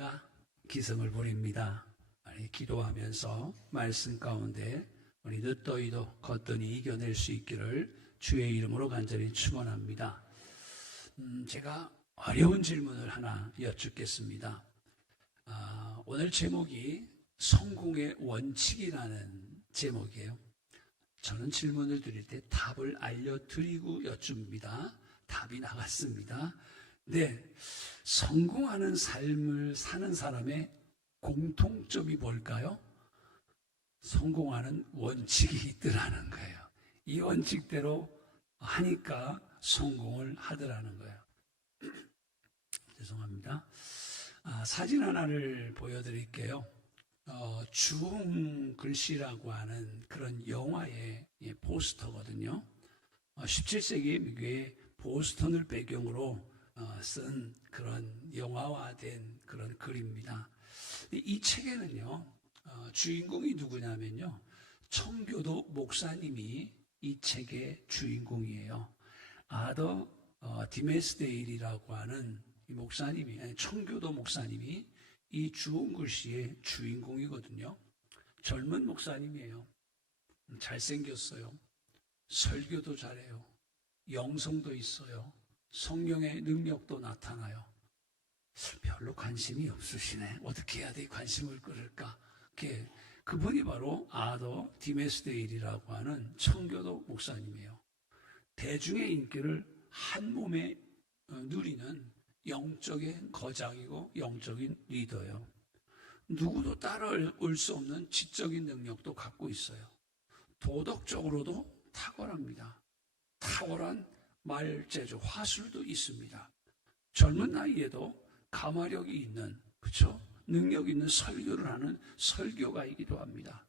우리가 기승을 부립니다. 기도하면서 말씀 가운데 우리 늦더위도 거뜬히 이겨낼 수 있기를 주의 이름으로 간절히 축원합니다. 제가 어려운 질문을 하나 여쭙겠습니다. 오늘 제목이 성공의 원칙이라는 제목이에요. 저는 질문을 드릴 때 답을 알려드리고 여쭙니다. 답이 나갔습니다. 네, 성공하는 삶을 사는 사람의 공통점이 뭘까요? 성공하는 원칙이 있더라는 거예요. 이 원칙대로 하니까 성공을 하더라는 거예요. 죄송합니다. 사진 하나를 보여드릴게요. 주홍 글씨라고 하는 그런 영화의 포스터거든요. 17세기 미국의 보스턴을 배경으로 쓴 그런 영화화된 그런 글입니다. 이 책에는요, 주인공이 누구냐면요, 청교도 목사님이 이 책의 주인공이에요. 아더 디메스데일이라고 하는 이 목사님이, 청교도 목사님이 이 주홍 글씨의 주인공이거든요. 젊은 목사님이에요. 잘생겼어요. 설교도 잘해요. 영성도 있어요. 성령의 능력도 나타나요. 별로 관심이 없으시네. 어떻게 해야 돼? 관심을 끌을까? 그분이 바로 아더 디메스데일이라고 하는 청교도 목사님이에요. 대중의 인기를 한 몸에 누리는 영적인 거장이고 영적인 리더예요. 누구도 따라올 수 없는 지적인 능력도 갖고 있어요. 도덕적으로도 탁월합니다. 탁월한 말재주, 화술도 있습니다. 젊은 나이에도 가마력이 있는, 그렇죠? 능력 있는 설교를 하는 설교가이기도 합니다.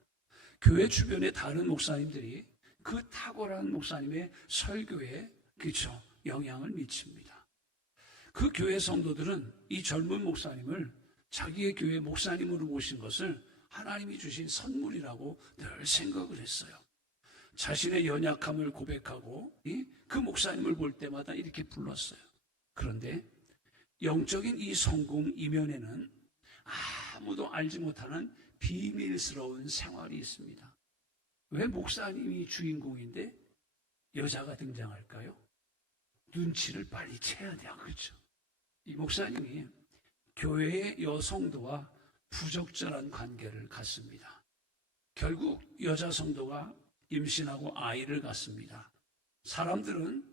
교회 주변의 다른 목사님들이 그 탁월한 목사님의 설교에, 그렇죠, 영향을 미칩니다. 그 교회 성도들은 이 젊은 목사님을 자기의 교회 목사님으로 모신 것을 하나님이 주신 선물이라고 늘 생각을 했어요. 자신의 연약함을 고백하고 그 목사님을 볼 때마다 이렇게 불렀어요. 그런데 영적인 이 성공 이면에는 아무도 알지 못하는 비밀스러운 생활이 있습니다. 왜 목사님이 주인공인데 여자가 등장할까요? 눈치를 빨리 채야 돼요. 그렇죠? 이 목사님이 교회의 여성도와 부적절한 관계를 갖습니다. 결국 여자 성도가 임신하고 아이를 갖습니다. 사람들은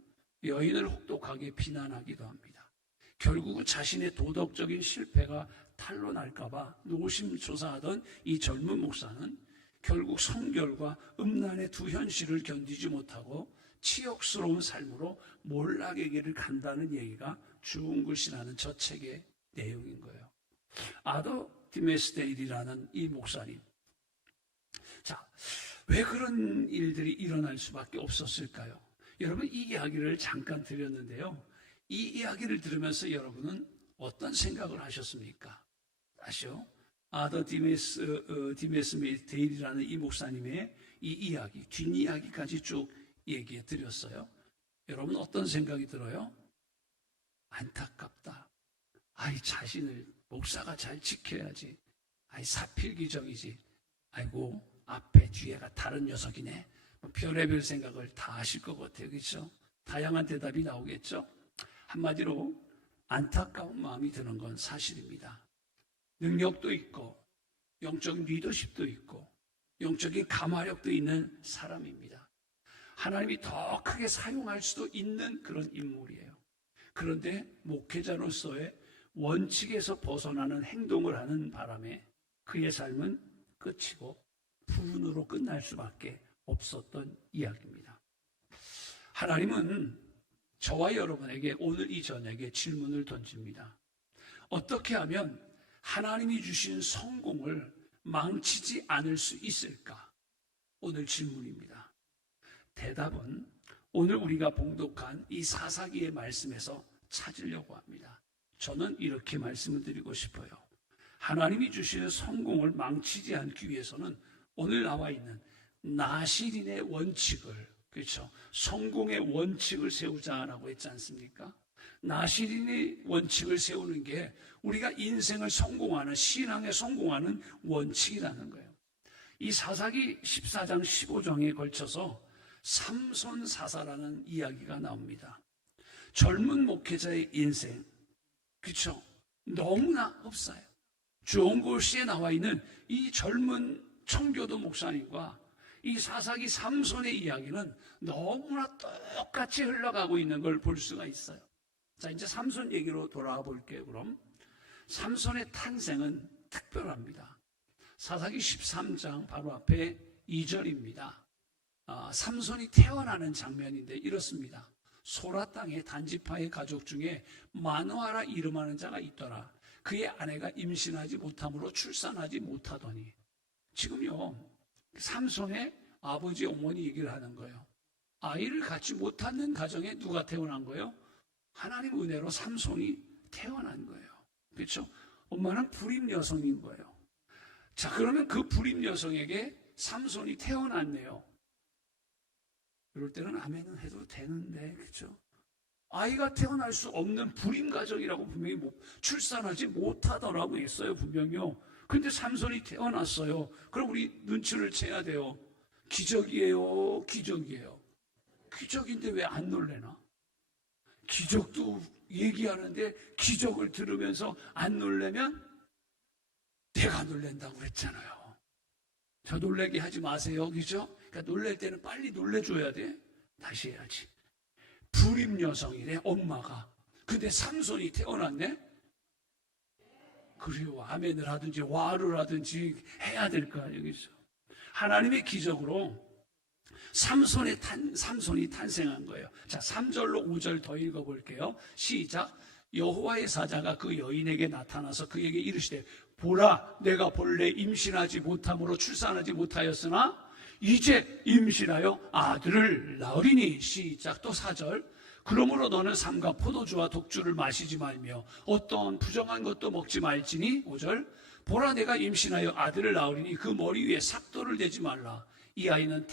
여인을 혹독하게 비난하기도 합니다. 결국은 자신의 도덕적인 실패가 탄로날까봐 노심초사하던 이 젊은 목사는 결국 성결과 음란의 두 현실을 견디지 못하고 치욕스러운 삶으로 몰락의 길을 간다는 얘기가 주홍 글씨라는 저 책의 내용인 거예요. 아더 디메스데일이라는 이 목사님. 자, 왜 그런 일들이 일어날 수밖에 없었을까요? 여러분, 이 이야기를 잠깐 드렸는데요. 이 이야기를 들으면서 여러분은 어떤 생각을 하셨습니까? 아시죠? 아더 디메스데일이라는 이 목사님의 이 이야기, 뒷이야기까지 쭉 얘기해 드렸어요. 여러분 어떤 생각이 들어요? 안타깝다. 자신을 목사가 잘 지켜야지. 사필귀정이지. 아이고, 앞에 뒤에가 다른 녀석이네. 별의별 생각을 다 하실 것 같아요. 그렇죠? 다양한 대답이 나오겠죠? 한마디로 안타까운 마음이 드는 건 사실입니다. 능력도 있고 영적인 리더십도 있고 영적인 가마력도 있는 사람입니다. 하나님이 더 크게 사용할 수도 있는 그런 인물이에요. 그런데 목회자로서의 원칙에서 벗어나는 행동을 하는 바람에 그의 삶은 끝이고 분으로 끝날 수밖에 없었던 이야기입니다. 하나님은 저와 여러분에게 오늘 이 저녁에 질문을 던집니다. 어떻게 하면 하나님이 주신 성공을 망치지 않을 수 있을까? 오늘 질문입니다. 대답은 오늘 우리가 봉독한 이 사사기의 말씀에서 찾으려고 합니다. 저는 이렇게 말씀을 드리고 싶어요. 하나님이 주시는 성공을 망치지 않기 위해서는 오늘 나와 있는 나실인의 원칙을, 그렇죠? 성공의 원칙을 세우자라고 했지 않습니까? 나시린의 원칙을 세우는 게 우리가 인생을 성공하는, 신앙에 성공하는 원칙이라는 거예요. 이 사사기 14장 15장에 걸쳐서 삼손 사사라는 이야기가 나옵니다. 젊은 목회자의 인생, 그렇죠? 너무나 없어요. 주홍골시에 나와 있는 이 젊은 청교도 목사님과 이 사사기 삼손의 이야기는 너무나 똑같이 흘러가고 있는 걸 볼 수가 있어요. 자, 이제 삼손 얘기로 돌아와 볼게요. 그럼 삼손의 탄생은 특별합니다. 사사기 13장 바로 앞에 2절입니다. 삼손이 태어나는 장면인데 이렇습니다. 소라 땅의 단지파의 가족 중에 마누아라 이름하는 자가 있더라. 그의 아내가 임신하지 못함으로 출산하지 못하더니. 지금요, 삼손의 아버지 어머니 얘기를 하는 거예요. 아이를 갖지 못하는 가정에 누가 태어난 거예요? 하나님 은혜로 삼손이 태어난 거예요. 그렇죠? 엄마는 불임 여성인 거예요. 자, 그러면 그 불임 여성에게 삼손이 태어났네요. 이럴 때는 아멘은 해도 되는데, 그렇죠? 아이가 태어날 수 없는 불임 가정이라고 분명히 출산하지 못하더라고 했어요, 분명히요. 근데 삼손이 태어났어요. 그럼 우리 눈치를 채야 돼요. 기적이에요, 기적이에요. 기적인데 왜 안 놀래나? 기적도 얘기하는데 기적을 들으면서 안 놀래면 내가 놀랜다고 했잖아요. 저 놀래게 하지 마세요, 그죠? 그러니까 놀랄 때는 빨리 놀래줘야 돼. 다시 해야지. 불임 여성이래, 엄마가. 근데 삼손이 태어났네? 그래요. 아멘을 하든지 와를 하든지 해야 될 거 아니에요. 하나님의 기적으로 삼손이 탄생한 거예요. 자, 3절로 5절 더 읽어볼게요. 시작. 여호와의 사자가 그 여인에게 나타나서 그에게 이르시되 보라, 내가 본래 임신하지 못함으로 출산하지 못하였으나 이제 임신하여 아들을 낳으리니. 시작. 또 4절. 그러므로 너는 삼가 포도주와 독주를 마시지 말며 어떤 부정한 것도 먹지 말지니. 5절. 보라, 내가 임신하여 아들을 낳으리니 그 머리 위에 삭도를 대지 말라. 이 아이는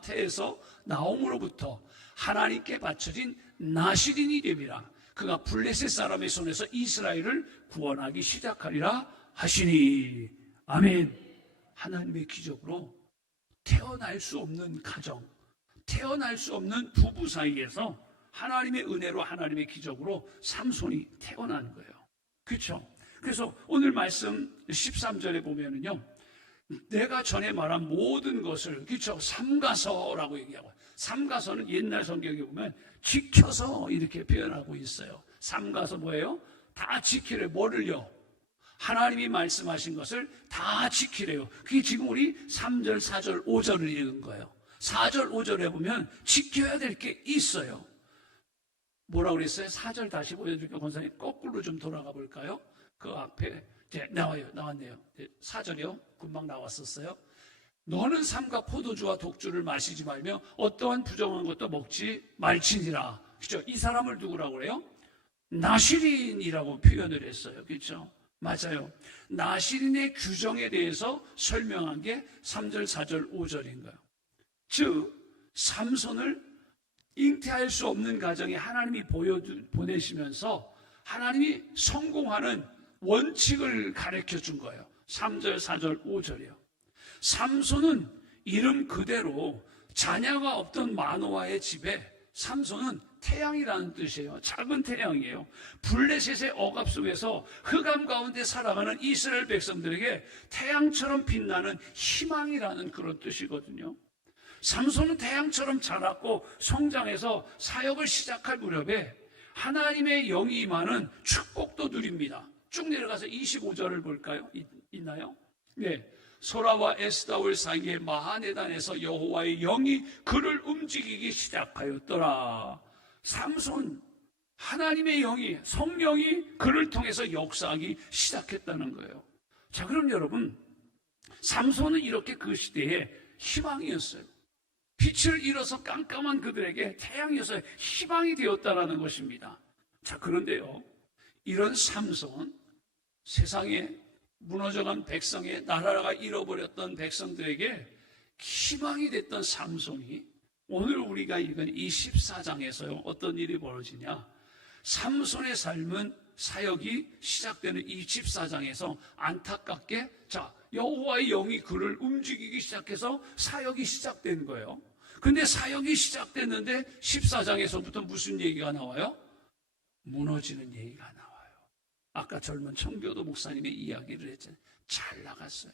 태에서 나옴으로부터 하나님께 바쳐진 나시린이 됨이라. 그가 블레셋 사람의 손에서 이스라엘을 구원하기 시작하리라 하시니. 아멘. 하나님의 기적으로 태어날 수 없는 가정, 태어날 수 없는 부부 사이에서 하나님의 은혜로, 하나님의 기적으로 삼손이 태어난 거예요. 그렇죠? 그래서 오늘 말씀 13절에 보면은요, 내가 전에 말한 모든 것을, 그렇죠? 삼가서라고 얘기하고, 삼가서는 옛날 성경에 보면 지켜서 이렇게 표현하고 있어요. 삼가서 뭐예요? 다 지키래. 뭐를요? 하나님이 말씀하신 것을 다 지키래요. 그게 지금 우리 3절, 4절, 5절을 읽은 거예요. 4절, 5절에 보면 지켜야 될 게 있어요. 뭐라고 그랬어요? 4절 다시 보여줄게요. 권사님 거꾸로 좀 돌아가 볼까요? 그 앞에 나왔네요. 4절이요. 금방 나왔었어요. 너는 삼가 포도주와 독주를 마시지 말며 어떠한 부정한 것도 먹지 말지니라. 그렇죠? 이 사람을 누구라고 그래요? 나시린이라고 표현을 했어요. 그렇죠? 맞아요. 나시린의 규정에 대해서 설명한 게 3절, 4절, 5절인 거예요. 즉 삼손을 잉태할 수 없는 가정에 하나님이 보내시면서 하나님이 성공하는 원칙을 가르쳐 준 거예요. 3절, 4절, 5절이요. 삼손은 이름 그대로 자녀가 없던 마노아의 집에, 삼손은 태양이라는 뜻이에요. 작은 태양이에요. 블레셋의 억압 속에서 흑암 가운데 살아가는 이스라엘 백성들에게 태양처럼 빛나는 희망이라는 그런 뜻이거든요. 삼손은 태양처럼 자랐고 성장해서 사역을 시작할 무렵에 하나님의 영이 임하는 축복도 누립니다. 쭉 내려가서 25절을 볼까요? 있나요? 네. 소라와 에스다올 사이의 마하네단에서 여호와의 영이 그를 움직이기 시작하였더라. 삼손, 하나님의 영이, 성령이 그를 통해서 역사하기 시작했다는 거예요. 자, 그럼 여러분, 삼손은 이렇게 그 시대에 희망이었어요. 빛을 잃어서 깜깜한 그들에게 태양이어서 희망이 되었다는 것입니다. 자, 그런데요, 이런 삼손, 세상에 무너져간 백성의, 나라가 잃어버렸던 백성들에게 희망이 됐던 삼손이 오늘 우리가 읽은 이 14장에서요 어떤 일이 벌어지냐, 삼손의 삶은 사역이 시작되는 이 14장에서 안타깝게 여호와의 영이 그를 움직이기 시작해서 사역이 시작된 거예요. 근데 사역이 시작됐는데 14장에서부터 무슨 얘기가 나와요? 무너지는 얘기가 나와요. 아까 젊은 청교도 목사님의 이야기를 했잖아요. 잘 나갔어요.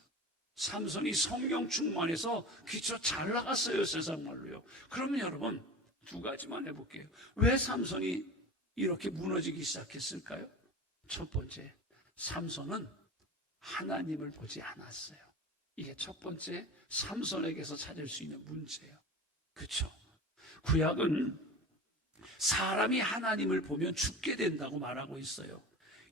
삼손이 성령 충만해서 기초 잘 나갔어요. 세상 말로요. 그러면 여러분 두 가지만 해볼게요. 왜 삼손이 이렇게 무너지기 시작했을까요? 첫 번째, 삼손은 하나님을 보지 않았어요. 이게 첫 번째 삼손에게서 찾을 수 있는 문제예요. 그렇죠? 구약은 사람이 하나님을 보면 죽게 된다고 말하고 있어요.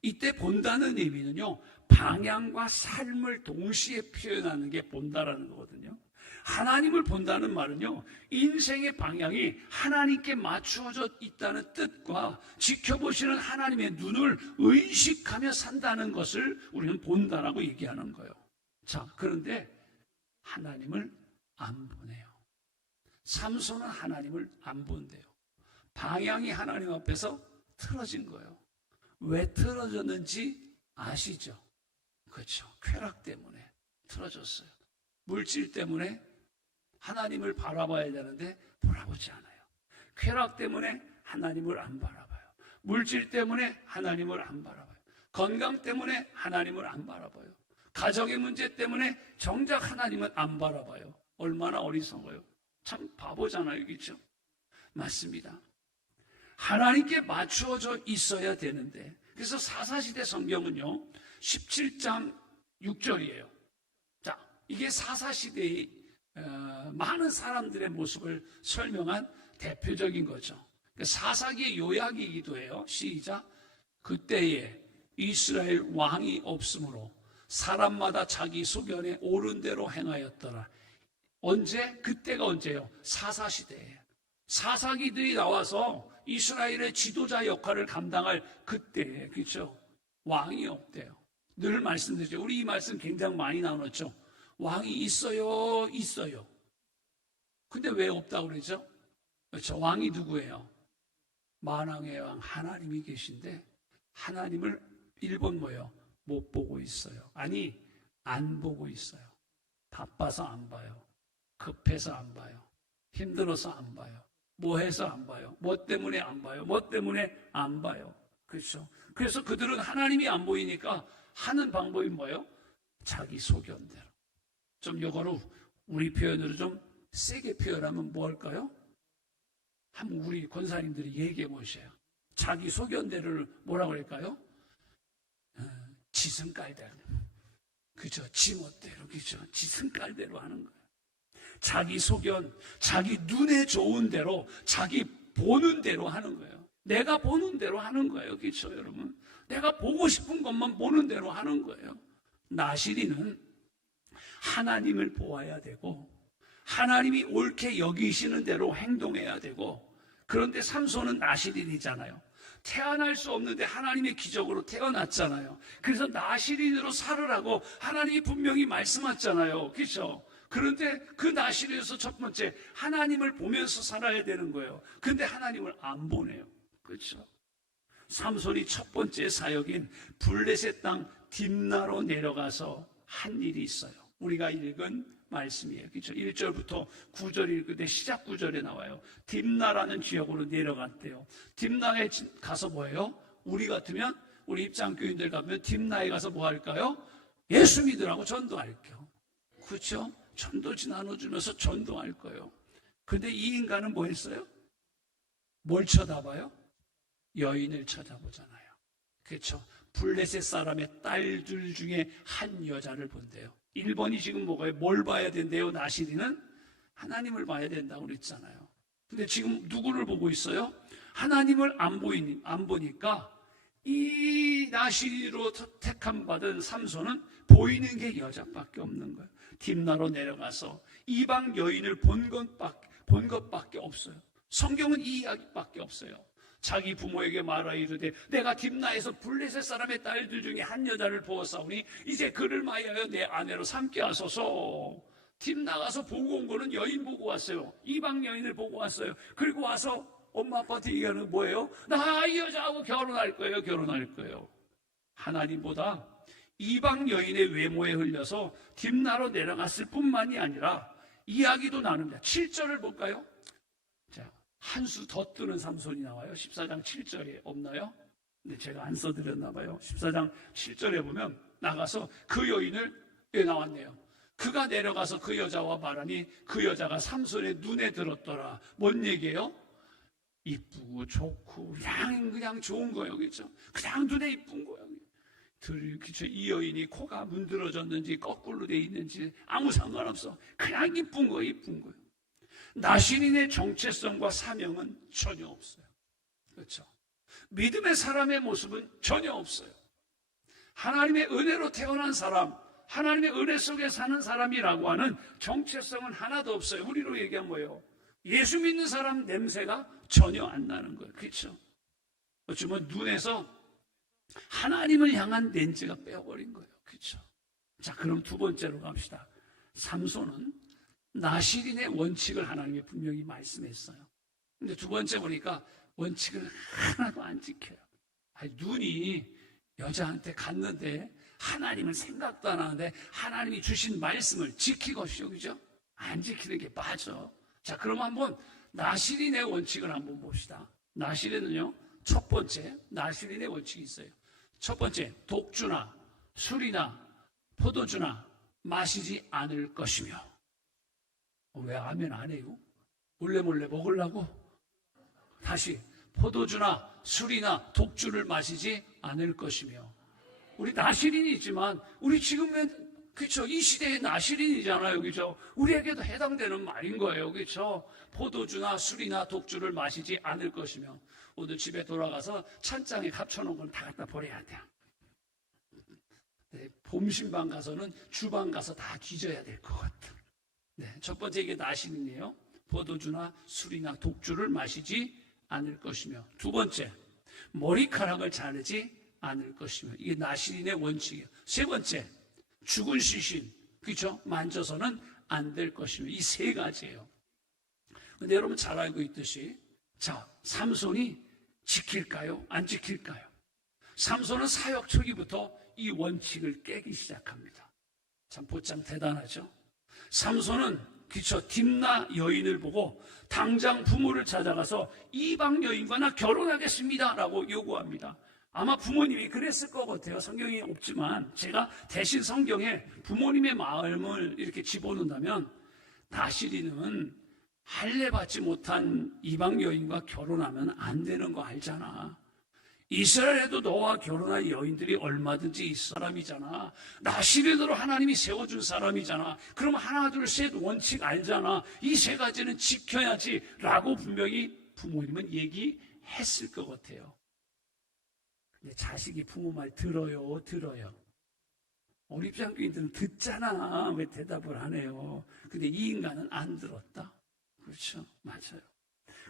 이때 본다는 의미는요, 방향과 삶을 동시에 표현하는 게 본다라는 거거든요. 하나님을 본다는 말은요, 인생의 방향이 하나님께 맞추어져 있다는 뜻과 지켜보시는 하나님의 눈을 의식하며 산다는 것을 우리는 본다라고 얘기하는 거예요. 자, 그런데 하나님을 안 보네요. 삼손은 하나님을 안 본대요. 방향이 하나님 앞에서 틀어진 거예요. 왜 틀어졌는지 아시죠? 그렇죠. 쾌락 때문에 틀어졌어요. 물질 때문에 하나님을 바라봐야 되는데 바라보지 않아요. 쾌락 때문에 하나님을 안 바라봐요. 물질 때문에 하나님을 안 바라봐요. 건강 때문에 하나님을 안 바라봐요. 가정의 문제 때문에 정작 하나님은 안 바라봐요. 얼마나 어리석어요. 참 바보잖아요. 그렇죠? 맞습니다. 하나님께 맞추어져 있어야 되는데, 그래서 사사시대 성경은요 17장 6절이에요. 자, 이게 사사시대의 많은 사람들의 모습을 설명한 대표적인 거죠. 사사기의 요약이기도 해요. 시작. 그때에 이스라엘 왕이 없으므로 사람마다 자기 소견에 옳은 대로 행하였더라. 언제? 그때가 언제요? 사사시대예요. 사사기들이 나와서 이스라엘의 지도자 역할을 감당할 그때에, 그렇죠? 왕이 없대요. 늘 말씀드리죠. 우리 이 말씀 굉장히 많이 나눴죠. 왕이 있어요, 있어요. 근데 왜 없다고 그러죠? 그렇죠? 왕이 누구예요? 만왕의 왕 하나님이 계신데 하나님을 1번 뭐예요? 못 보고 있어요. 아니, 안 보고 있어요. 바빠서 안 봐요. 급해서 안 봐요. 힘들어서 안 봐요. 뭐 해서 안 봐요. 뭐 때문에 안 봐요. 뭐 때문에 안 봐요. 그렇죠? 그래서 그들은 하나님이 안 보이니까 하는 방법이 뭐예요? 자기 소견대로. 좀 요거로 우리 표현으로 좀 세게 표현하면 뭐 할까요? 한번 우리 권사님들이 얘기해 보세요. 자기 소견대로를 뭐라고 할까요? 지승깔대로. 그죠? 지멋대로. 그죠? 지승깔대로 하는 거예요. 자기 소견, 자기 눈에 좋은 대로, 자기 보는 대로 하는 거예요. 내가 보는 대로 하는 거예요. 그렇죠, 여러분? 내가 보고 싶은 것만 보는 대로 하는 거예요. 나시리는 하나님을 보아야 되고 하나님이 옳게 여기시는 대로 행동해야 되고, 그런데 삼손은 나시린이잖아요. 태어날 수 없는데 하나님의 기적으로 태어났잖아요. 그래서 나시린으로 살으라고 하나님이 분명히 말씀하셨잖아요. 그렇죠? 그런데 그 나시린에서 첫 번째 하나님을 보면서 살아야 되는 거예요. 그런데 하나님을 안 보네요. 그렇죠? 삼손이 첫 번째 사역인 블레셋 땅 딥나로 내려가서 한 일이 있어요. 우리가 읽은 말씀이에요. 그렇죠? 1절부터 9절 읽을 때 시작 구절에 나와요. 딥나라는 지역으로 내려갔대요. 딥나에 가서 뭐예요? 우리 같으면, 우리 입장교인들 가면 딥나에 가서 뭐 할까요? 예수 믿으라고 전도할게요. 그렇죠? 전도지 나눠주면서 전도할 거예요. 그런데 이 인간은 뭐 했어요? 뭘 쳐다봐요? 여인을 쳐다보잖아요. 그렇죠? 블레셋 사람의 딸들 중에 한 여자를 본대요. 1번이 지금 뭐가요? 뭘 봐야 된대요? 나시리는 하나님을 봐야 된다고 그랬잖아요. 근데 지금 누구를 보고 있어요? 하나님을 안 보니까 이 나시리로 택함 받은 삼손은 보이는 게 여자밖에 없는 거예요. 딥나로 내려가서 이방 여인을 본 것밖에 없어요. 성경은 이 이야기밖에 없어요. 자기 부모에게 말하 이르되 내가 딥나에서 블레셋 사람의 딸들 중에 한 여자를 보았사오니 이제 그를 맞이하여 내 아내로 삼게 하소서. 딥나 가서 보고 온 거는 여인 보고 왔어요. 이방 여인을 보고 왔어요. 그리고 와서 엄마 아빠한테 얘기하는 건 뭐예요? 나 이 여자하고 결혼할 거예요. 결혼할 거예요. 하나님보다 이방 여인의 외모에 흘려서 딥나로 내려갔을 뿐만이 아니라 이야기도 나눕니다. 7절을 볼까요? 자, 한 수 더 뜨는 삼손이 나와요. 14장 7절에 없나요? 근데 제가 안 써드렸나 봐요. 14장 7절에 보면 나가서 그 여인을 나왔네요. 그가 내려가서 그 여자와 말하니 그 여자가 삼손의 눈에 들었더라. 뭔 얘기예요? 이쁘고 좋고 그냥 좋은 거예요. 그렇죠? 그냥 눈에 이쁜 거예요. 그렇죠? 이 여인이 코가 문드러졌는지 거꾸로 돼 있는지 아무 상관없어. 그냥 이쁜 거예요. 이쁜 거예요. 나신인의 정체성과 사명은 전혀 없어요. 그렇죠? 믿음의 사람의 모습은 전혀 없어요. 하나님의 은혜로 태어난 사람, 하나님의 은혜 속에 사는 사람이라고 하는 정체성은 하나도 없어요. 우리로 얘기하면 뭐예요? 예수 믿는 사람 냄새가 전혀 안 나는 거예요. 그렇죠? 어쩌면 눈에서 하나님을 향한 렌즈가 빼어버린 거예요. 그렇죠? 자, 그럼 두 번째로 갑시다. 삼손은 나실인의 원칙을 하나님이 분명히 말씀했어요. 근데 두 번째 보니까 원칙을 하나도 안 지켜요. 아니, 눈이 여자한테 갔는데 하나님은 생각도 안 하는데 하나님이 주신 말씀을 지키고시오. 그죠? 안 지키는 게 빠져. 자, 그럼 한번 나실인의 원칙을 한번 봅시다. 나실인은요, 첫 번째 나실인의 원칙이 있어요. 첫 번째, 독주나 술이나 포도주나 마시지 않을 것이며. 왜 아멘 안 해요? 몰래 먹으려고? 다시, 포도주나 술이나 독주를 마시지 않을 것이며. 우리 나실인이지만 우리 지금은 그렇죠? 이 시대의 나실인이잖아요. 그렇죠? 우리에게도 해당되는 말인 거예요. 그렇죠? 포도주나 술이나 독주를 마시지 않을 것이며. 오늘 집에 돌아가서 찬장에 갖춰놓은 건 다 갖다 버려야 돼요. 네, 봄신방 가서는 주방 가서 다 뒤져야 될 것 같아. 네, 첫 번째 이게 나실인이에요. 포도주나 술이나 독주를 마시지 않을 것이며. 두 번째, 머리카락을 자르지 않을 것이며. 이게 나실인의 원칙이에요. 세 번째, 죽은 시신, 그렇죠? 만져서는 안 될 것이며. 이 세 가지예요. 근데 여러분 잘 알고 있듯이, 자, 삼손이 지킬까요? 안 지킬까요? 삼손은 사역 초기부터 이 원칙을 깨기 시작합니다. 참 보참 대단하죠? 삼손은 그쵸, 딥나 여인을 보고 당장 부모를 찾아가서 이방 여인과 나 결혼하겠습니다 라고 요구합니다. 아마 부모님이 그랬을 것 같아요. 성경이 없지만 제가 대신 성경에 부모님의 마음을 이렇게 집어넣는다면 나실이는 할례 받지 못한 이방 여인과 결혼하면 안 되는 거 알잖아. 이스라엘에도 너와 결혼할 여인들이 얼마든지 있을 사람이잖아. 나실인으로 하나님이 세워준 사람이잖아. 그럼 하나 둘 셋 원칙 알잖아. 이 세 가지는 지켜야지 라고 분명히 부모님은 얘기했을 것 같아요. 근데 자식이 부모 말 들어요? 우리 입장교인들은 듣잖아. 왜 대답을 안 해요? 근데 이 인간은 안 들었다. 그렇죠? 맞아요.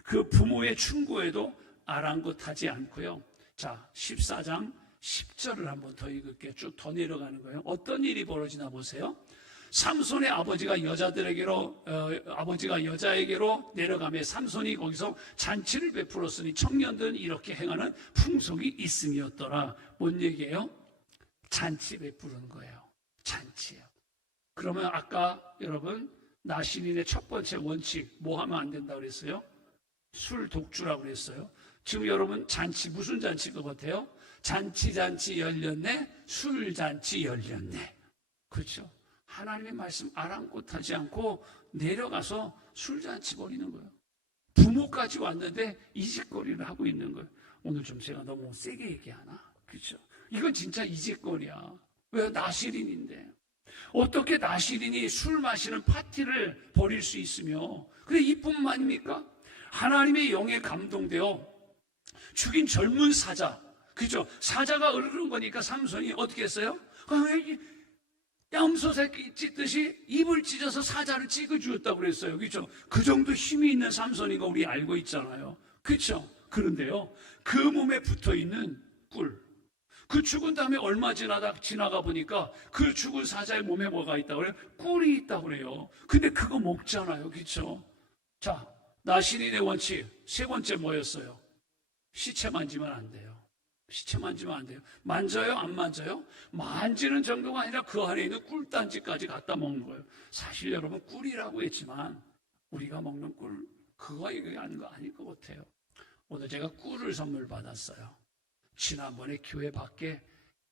그 부모의 충고에도 아랑곳하지 않고요. 자, 14장 10절을 한번 더 읽을게요. 쭉 더 내려가는 거예요. 어떤 일이 벌어지나 보세요. 삼손의 아버지가 여자에게로 내려가며 삼손이 거기서 잔치를 베풀었으니 청년들은 이렇게 행하는 풍속이 있음이었더라. 뭔 얘기예요? 잔치 베푸는 거예요. 잔치예요. 그러면 아까 여러분 나신인의 첫 번째 원칙 뭐 하면 안 된다고 그랬어요? 술 독주라고 그랬어요. 지금 여러분 잔치 무슨 잔치일 것 같아요? 잔치 열렸네, 술잔치 열렸네. 그렇죠? 하나님의 말씀 아랑곳하지 않고 내려가서 술잔치 벌이는 거예요. 부모까지 왔는데 이짓거리를 하고 있는 거예요. 오늘 좀 제가 너무 세게 얘기하나? 그렇죠? 이건 진짜 이짓거리야. 왜? 나실인인데. 어떻게 나실인이 술 마시는 파티를 벌일 수 있으며, 그게 이뿐만입니까? 하나님의 영에 감동되어 죽인 젊은 사자, 그죠? 사자가 으르는 거니까 삼손이 어떻게 했어요? 염소 새끼 찢듯이 입을 찢어서 사자를 찍어주었다고 그랬어요. 그죠? 그 정도 힘이 있는 삼손인 거 우리 알고 있잖아요. 그죠? 그런데요, 그 몸에 붙어 있는 꿀, 그 죽은 다음에 얼마 지나가 보니까 그 죽은 사자의 몸에 뭐가 있다고 그래요? 꿀이 있다고 그래요. 근데 그거 먹잖아요. 그렇죠? 자, 나신인의 원칙 세 번째 뭐였어요? 시체 만지면 안 돼요. 시체 만지면 안 돼요. 만져요? 안 만져요? 만지는 정도가 아니라 그 안에 있는 꿀단지까지 갖다 먹는 거예요. 사실 여러분 꿀이라고 했지만 우리가 먹는 꿀 그거 얘기하는 거 아닐 것 같아요. 오늘 제가 꿀을 선물 받았어요. 지난번에 교회 밖에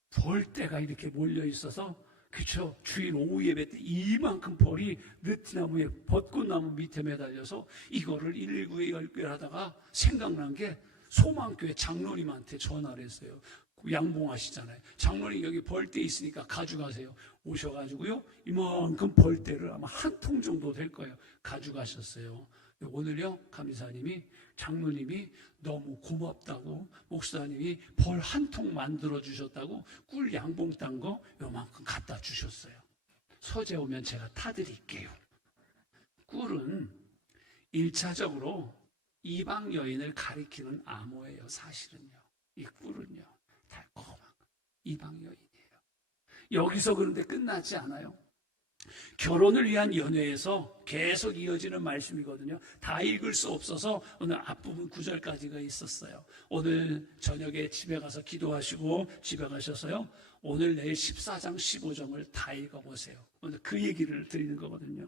벌떼가 이렇게 몰려 있어서 그쵸? 주일 오후 예배 때 이만큼 벌이 느티나무에 벚꽃나무 밑에 매달려서 이거를 119에 연결하다가 생각난 게 소망교회 장로님한테 전화를 했어요. 양봉하시잖아요. 장로님 여기 벌떼 있으니까 가져가세요. 오셔가지고요 이만큼 벌떼를 아마 한 통 정도 될 거예요. 가져가셨어요. 오늘요 감사님이 장로님이 너무 고맙다고 목사님이 벌 한 통 만들어 주셨다고 꿀 양봉 딴 거 요만큼 갖다 주셨어요. 서재 오면 제가 타드릴게요. 꿀은 1차적으로 이방 여인을 가리키는 암호예요. 사실은요 이 꿀은요 달콤한 이방 여인이에요. 여기서 그런데 끝나지 않아요. 결혼을 위한 연회에서 계속 이어지는 말씀이거든요. 다 읽을 수 없어서 오늘 앞부분 9절까지가 있었어요. 오늘 저녁에 집에 가서 기도하시고 집에 가셔서요 오늘 내일 14장 15장을 다 읽어보세요. 오늘 그 얘기를 드리는 거거든요.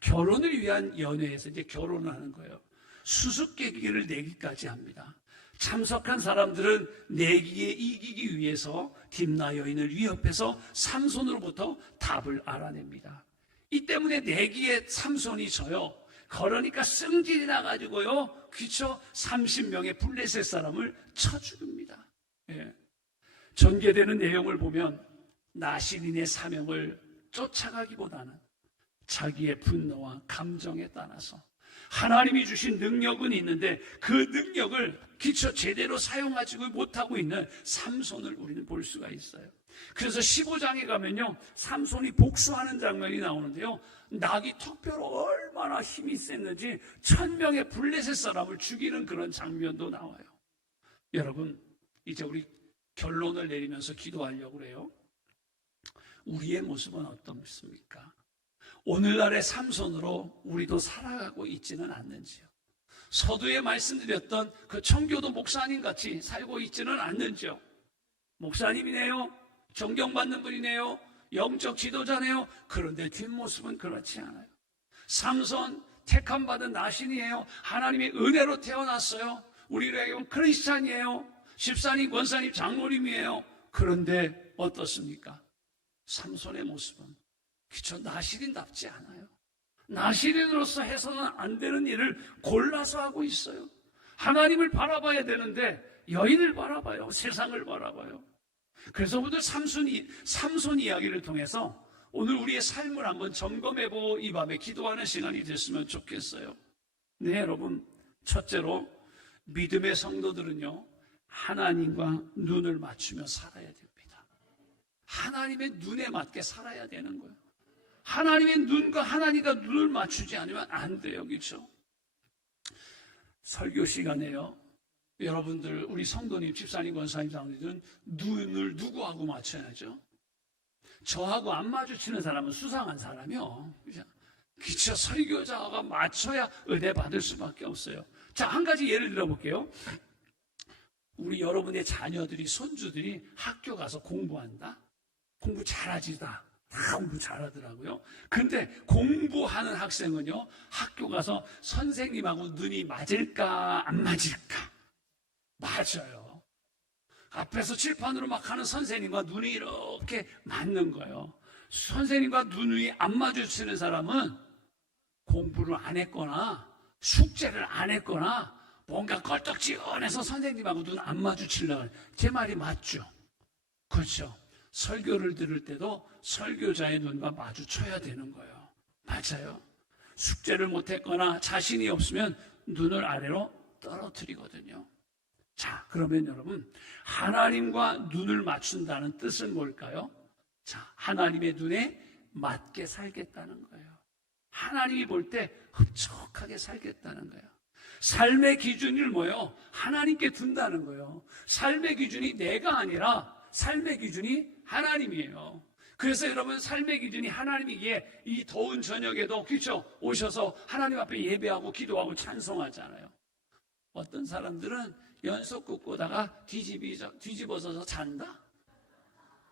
결혼을 위한 연회에서 이제 결혼을 하는 거예요. 수수께끼를 내기까지 합니다. 참석한 사람들은 내기에 이기기 위해서 딥나 여인을 위협해서 삼손으로부터 답을 알아냅니다. 이 때문에 내기에 삼손이 져요. 그러니까 승질이 나가지고요, 그쵸? 30명의 블레셋 사람을 쳐 죽입니다. 예. 전개되는 내용을 보면 나신인의 사명을 쫓아가기보다는 자기의 분노와 감정에 따라서 하나님이 주신 능력은 있는데 그 능력을 기초 제대로 사용하지 못하고 있는 삼손을 우리는 볼 수가 있어요. 그래서 15장에 가면요 삼손이 복수하는 장면이 나오는데요, 낙이 턱뼈로 얼마나 힘이 셌는지 1000명의 블레셋 사람을 죽이는 그런 장면도 나와요. 여러분 이제 우리 결론을 내리면서 기도하려고 그래요. 우리의 모습은 어떻습니까? 오늘날의 삼손으로 우리도 살아가고 있지는 않는지요? 서두에 말씀드렸던 그 청교도 목사님 같이 살고 있지는 않는지요? 목사님이네요, 존경받는 분이네요, 영적 지도자네요. 그런데 뒷모습은 그렇지 않아요. 삼손 택함받은 나신이에요. 하나님의 은혜로 태어났어요. 우리에게 크리스찬이에요. 집사님, 권사님, 장로님이에요. 그런데 어떻습니까? 삼손의 모습은 그저 나시린답지 않아요. 나시린으로서 해서는 안 되는 일을 골라서 하고 있어요. 하나님을 바라봐야 되는데 여인을 바라봐요. 세상을 바라봐요. 그래서 오늘 삼손 이야기를 통해서 오늘 우리의 삶을 한번 점검해보고 이 밤에 기도하는 시간이 됐으면 좋겠어요. 네, 여러분. 첫째로 믿음의 성도들은요 하나님과 눈을 맞추며 살아야 됩니다. 하나님의 눈에 맞게 살아야 되는 거예요. 하나님의 눈과 하나님과 눈을 맞추지 않으면 안 돼요. 그렇죠? 설교 시간에요 여러분들 우리 성도님, 집사님, 권사님, 장로님들은 눈을 누구하고 맞춰야죠? 저하고 안 마주치는 사람은 수상한 사람이요. 그렇죠? 설교자가 맞춰야 은혜 받을 수밖에 없어요. 자, 한 가지 예를 들어볼게요. 우리 여러분의 자녀들이, 손주들이 학교 가서 공부한다? 공부 잘하지다. 다 공부 잘하더라고요. 근데 공부하는 학생은요 학교 가서 선생님하고 눈이 맞을까 안 맞을까? 맞아요. 앞에서 칠판으로 막 하는 선생님과 눈이 이렇게 맞는 거예요. 선생님과 눈이 안 마주치는 사람은 공부를 안 했거나 숙제를 안 했거나 뭔가 껄떡지근해서 선생님하고 눈 안 마주치려고. 제 말이 맞죠? 그렇죠? 설교를 들을 때도 설교자의 눈과 마주쳐야 되는 거예요. 맞아요. 숙제를 못했거나 자신이 없으면 눈을 아래로 떨어뜨리거든요. 자, 그러면 여러분 하나님과 눈을 맞춘다는 뜻은 뭘까요? 자, 하나님의 눈에 맞게 살겠다는 거예요. 하나님이 볼 때 흡족하게 살겠다는 거예요. 삶의 기준을 뭐예요? 하나님께 둔다는 거예요. 삶의 기준이 내가 아니라 삶의 기준이 하나님이에요. 그래서 여러분 삶의 기준이 하나님이기에 이 더운 저녁에도 그렇죠? 오셔서 하나님 앞에 예배하고 기도하고 찬송하잖아요. 어떤 사람들은 연속극 보다가 뒤집어져서 잔다?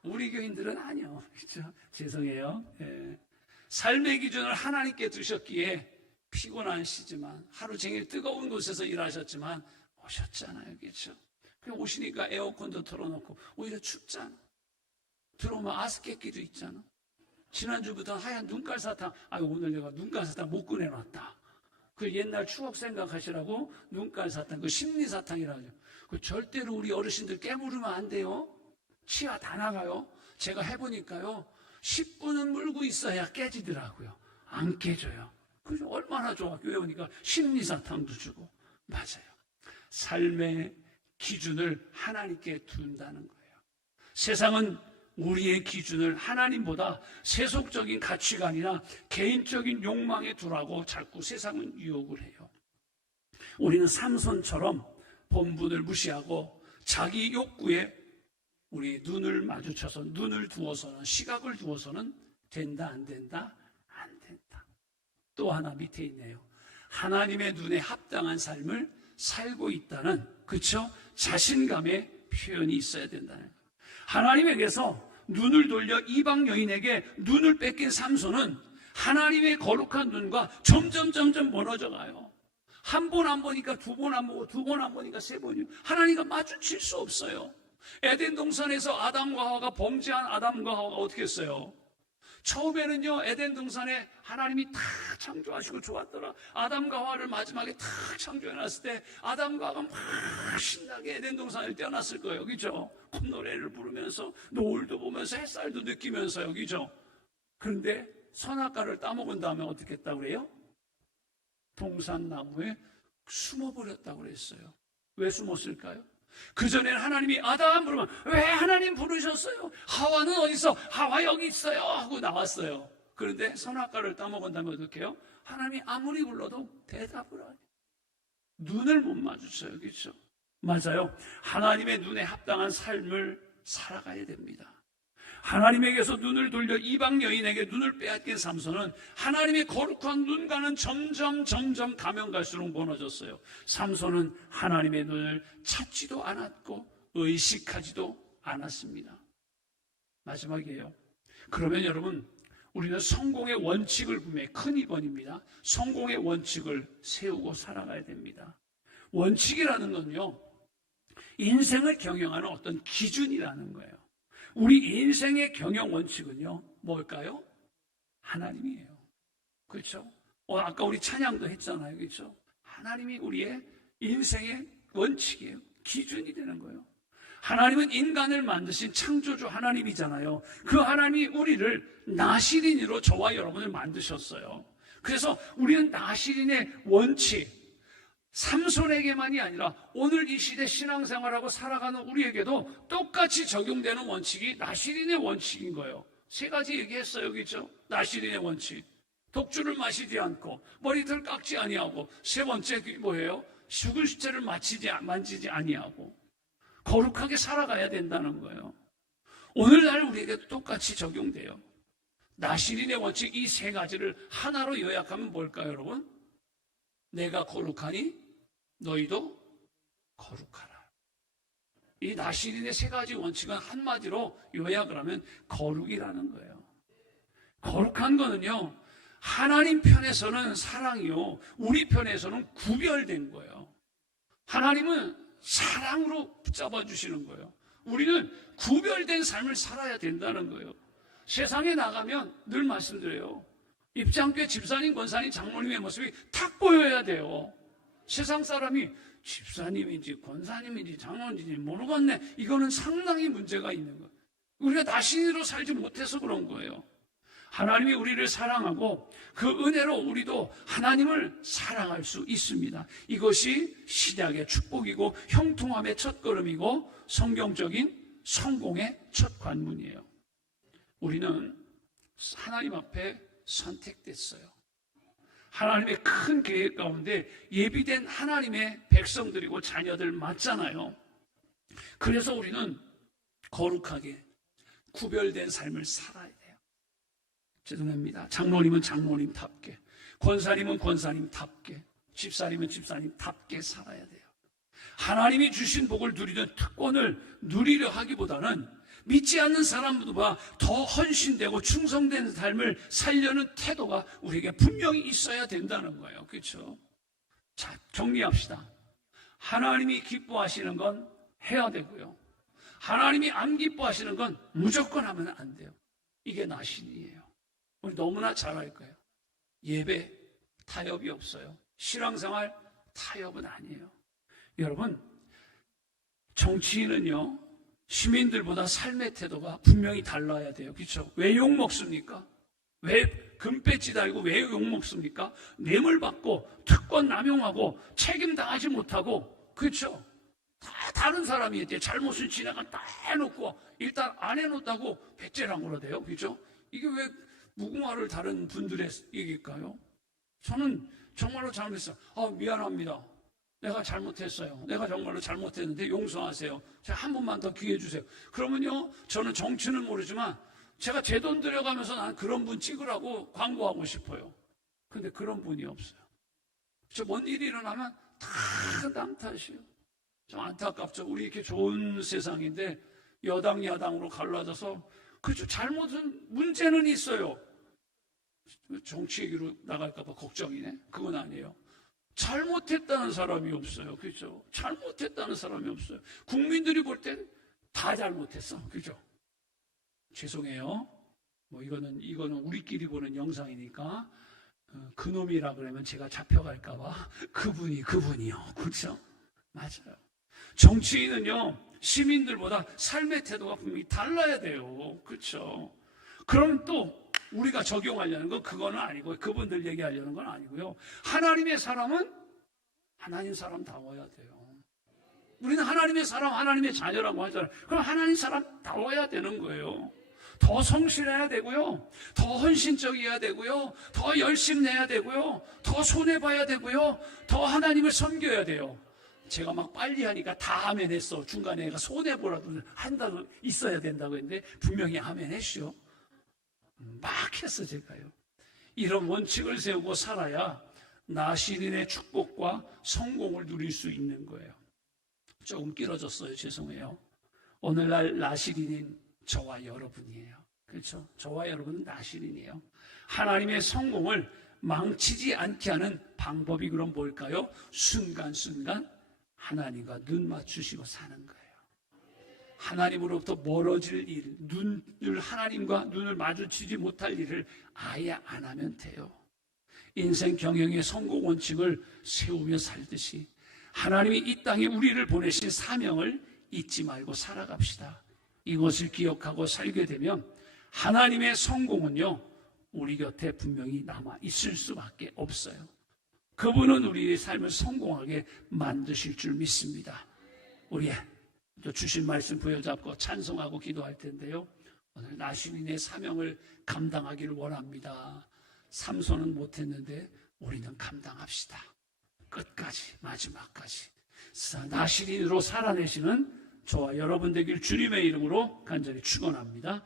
우리 교인들은 아니요. 그렇죠? 죄송해요. 예. 삶의 기준을 하나님께 두셨기에 피곤하시지만 하루 종일 뜨거운 곳에서 일하셨지만 오셨잖아요. 그렇죠? 그냥 오시니까 에어컨도 틀어놓고 오히려 춥잖아. 들어오면 아스케끼도 있잖아. 지난주부터 하얀 눈깔 사탕. 오늘 내가 눈깔 사탕 못 꺼내놨다. 그 옛날 추억 생각하시라고 눈깔 사탕, 그 심리 사탕이라고 하죠. 그 절대로 우리 어르신들 깨물으면 안 돼요. 치아 다 나가요. 제가 해보니까요. 10분은 물고 있어야 깨지더라고요. 안 깨져요. 그래서 얼마나 좋아. 교회 오니까 심리 사탕도 주고. 맞아요. 삶의 기준을 하나님께 둔다는 거예요. 세상은 우리의 기준을 하나님보다 세속적인 가치관이나 개인적인 욕망에 두라고 자꾸 세상은 유혹을 해요. 우리는 삼손처럼 본분을 무시하고 자기 욕구에 우리 눈을 마주쳐서 눈을 두어서는 시각을 두어서는 된다 안 된다? 안 된다. 또 하나 밑에 있네요. 하나님의 눈에 합당한 삶을 살고 있다는 그쵸? 자신감의 표현이 있어야 된다는 거예요. 하나님에게서 눈을 돌려 이방 여인에게 눈을 뺏긴 삼손은 하나님의 거룩한 눈과 점점 멀어져 가요. 한 번 안 보니까 두 번 안 보고 두 번 안 보니까 세 번이요. 하나님과 마주칠 수 없어요. 에덴 동산에서 아담과 하와가 범죄한 아담과 하와가 어떻게 했어요? 처음에는요, 에덴 동산에 하나님이 탁 창조하시고 좋았더라. 아담과 하와를 마지막에 탁 창조해놨을 때 아담과 하와가 막 신나게 에덴 동산을 뛰어났을 거예요. 그죠? 콧노래를 부르면서 노을도 보면서 햇살도 느끼면서요. 그죠? 그런데 선악과를 따먹은 다음에 어떻게 했다고 그래요? 동산나무에 숨어버렸다고 그랬어요. 왜 숨었을까요? 그전에는 하나님이 아담 부르면 왜 하나님 부르셨어요? 하와는 어디 있어? 하와 여기 있어요 하고 나왔어요. 그런데 선악과를 따먹은 다음에 어떻게 해요? 하나님이 아무리 불러도 대답을 안 해요. 눈을 못 마주쳐요. 그렇죠? 맞아요. 하나님의 눈에 합당한 삶을 살아가야 됩니다. 하나님에게서 눈을 돌려 이방 여인에게 눈을 빼앗긴 삼손은 하나님의 거룩한 눈과는 점점 가면 갈수록 멀어졌어요. 삼손은 하나님의 눈을 찾지도 않았고 의식하지도 않았습니다. 마지막이에요. 그러면 여러분, 우리는 성공의 원칙을 분명히 큰 2번입니다. 성공의 원칙을 세우고 살아가야 됩니다. 원칙이라는 건요, 인생을 경영하는 어떤 기준이라는 거예요. 우리 인생의 경영 원칙은요, 뭘까요? 하나님이에요. 그렇죠? 아까 우리 찬양도 했잖아요. 그렇죠? 하나님이 우리의 인생의 원칙이에요. 기준이 되는 거예요. 하나님은 인간을 만드신 창조주 하나님이잖아요. 그 하나님이 우리를 나시린으로 저와 여러분을 만드셨어요. 그래서 우리는 나시린의 원칙, 삼손에게만이 아니라 오늘 이 시대 신앙생활하고 살아가는 우리에게도 똑같이 적용되는 원칙이 나시린의 원칙인 거예요. 3가지 얘기했어요. 그렇죠? 나시린의 원칙. 독주를 마시지 않고 머리털 깎지 아니하고, 3번째 뭐예요? 죽은 시체를 만지지 아니하고 거룩하게 살아가야 된다는 거예요. 오늘날 우리에게도 똑같이 적용돼요. 나시린의 원칙, 이 3가지를 하나로 요약하면 뭘까요, 여러분? 내가 거룩하니 너희도 거룩하라. 이 나시린의 3가지 원칙은 한마디로 요약을 하면 거룩이라는 거예요. 거룩한 거는요, 하나님 편에서는 사랑이요, 우리 편에서는 구별된 거예요. 하나님은 사랑으로 붙잡아 주시는 거예요. 우리는 구별된 삶을 살아야 된다는 거예요. 세상에 나가면 늘 말씀드려요. 입장교회 집사님, 권사님, 장로님의 모습이 탁 보여야 돼요. 세상 사람이 집사님인지 권사님인지 장로인지 모르겠네, 이거는 상당히 문제가 있는 거예요. 우리가 나신으로 살지 못해서 그런 거예요. 하나님이 우리를 사랑하고 그 은혜로 우리도 하나님을 사랑할 수 있습니다. 이것이 신약의 축복이고 형통함의 첫걸음이고 성경적인 성공의 첫 관문이에요. 우리는 하나님 앞에 선택됐어요. 하나님의 큰 계획 가운데 예비된 하나님의 백성들이고 자녀들 맞잖아요. 그래서 우리는 거룩하게 구별된 삶을 살아야 돼요. 죄송합니다. 장로님은 장로님답게, 권사님은 권사님답게, 집사님은 집사님답게 살아야 돼요. 하나님이 주신 복을 누리던 특권을 누리려 하기보다는 믿지 않는 사람보다 더 헌신되고 충성된 삶을 살려는 태도가 우리에게 분명히 있어야 된다는 거예요. 그렇죠? 자, 정리합시다. 하나님이 기뻐하시는 건 해야 되고요. 하나님이 안 기뻐하시는 건 무조건 하면 안 돼요. 이게 나신이에요. 우리 너무나 잘 알 거예요. 예배 타협이 없어요. 신앙생활 타협은 아니에요. 여러분, 정치인은요, 시민들보다 삶의 태도가 분명히 달라야 돼요. 그렇죠? 왜 욕먹습니까? 왜 금배지 달고 왜 욕먹습니까? 뇌물 받고 특권 남용하고 책임당하지 못하고, 그렇죠? 다 다른 사람이 이제 잘못을 지나간 다 해놓고 일단 안 해놓았다고 백제랑으로 돼요. 그렇죠? 이게 왜 무궁화를 다른 분들의 얘기일까요? 저는 정말로 잘못했어요. 미안합니다. 내가 잘못했어요. 내가 정말로 잘못했는데 용서하세요. 제가 한 번만 더 기회 주세요. 그러면요, 저는 정치는 모르지만 제가 제 돈 들여가면서 난 그런 분 찍으라고 광고하고 싶어요. 근데 그런 분이 없어요. 뭔 일이 일어나면 다 남 탓이에요. 좀 안타깝죠. 우리 이렇게 좋은 세상인데 여당 야당으로 갈라져서, 그렇죠, 잘못은 문제는 있어요. 정치 얘기로 나갈까봐 걱정이네. 그건 아니에요. 잘못했다는 사람이 없어요. 그렇죠? 잘못했다는 사람이 없어요. 국민들이 볼 때 다 잘못했어. 그렇죠? 죄송해요. 이거는 우리끼리 보는 영상이니까 그놈이라 그러면 제가 잡혀갈까봐 그분이요. 그렇죠? 맞아요. 정치인은요, 시민들보다 삶의 태도가 분명히 달라야 돼요. 그렇죠? 그럼 또 우리가 적용하려는 건 그거는 아니고, 그분들 얘기하려는 건 아니고요. 하나님의 사람은 하나님 사람다워야 돼요. 우리는 하나님의 사람, 하나님의 자녀라고 하잖아요. 그럼 하나님 사람다워야 되는 거예요. 더 성실해야 되고요. 더 헌신적이어야 되고요. 더 열심 내야 되고요. 더 손해봐야 되고요. 더 하나님을 섬겨야 돼요. 제가 막 빨리 하니까 다 아멘 했어. 중간에 내가 손해보라도 한다고 있어야 된다고 했는데 분명히 아멘 했죠. 막 했어, 제가요. 이런 원칙을 세우고 살아야 나시린의 축복과 성공을 누릴 수 있는 거예요. 조금 길어졌어요. 죄송해요. 오늘날 나시린인 저와 여러분이에요. 그렇죠? 저와 여러분은 나시린이에요. 하나님의 성공을 망치지 않게 하는 방법이 그럼 뭘까요? 순간순간 하나님과 눈 맞추시고 사는 거예요. 하나님으로부터 멀어질 일, 하나님과 눈을 마주치지 못할 일을 아예 안 하면 돼요. 인생 경영의 성공 원칙을 세우며 살듯이 하나님이 이 땅에 우리를 보내신 사명을 잊지 말고 살아갑시다. 이것을 기억하고 살게 되면 하나님의 성공은요, 우리 곁에 분명히 남아 있을 수밖에 없어요. 그분은 우리의 삶을 성공하게 만드실 줄 믿습니다. 우리 또 주신 말씀 부여잡고 찬송하고 기도할 텐데요. 오늘 나시린의 사명을 감당하기를 원합니다. 삼손은 못했는데 우리는 감당합시다. 끝까지, 마지막까지 나시린으로 살아내시는 저와 여러분 되길 주님의 이름으로 간절히 축원합니다.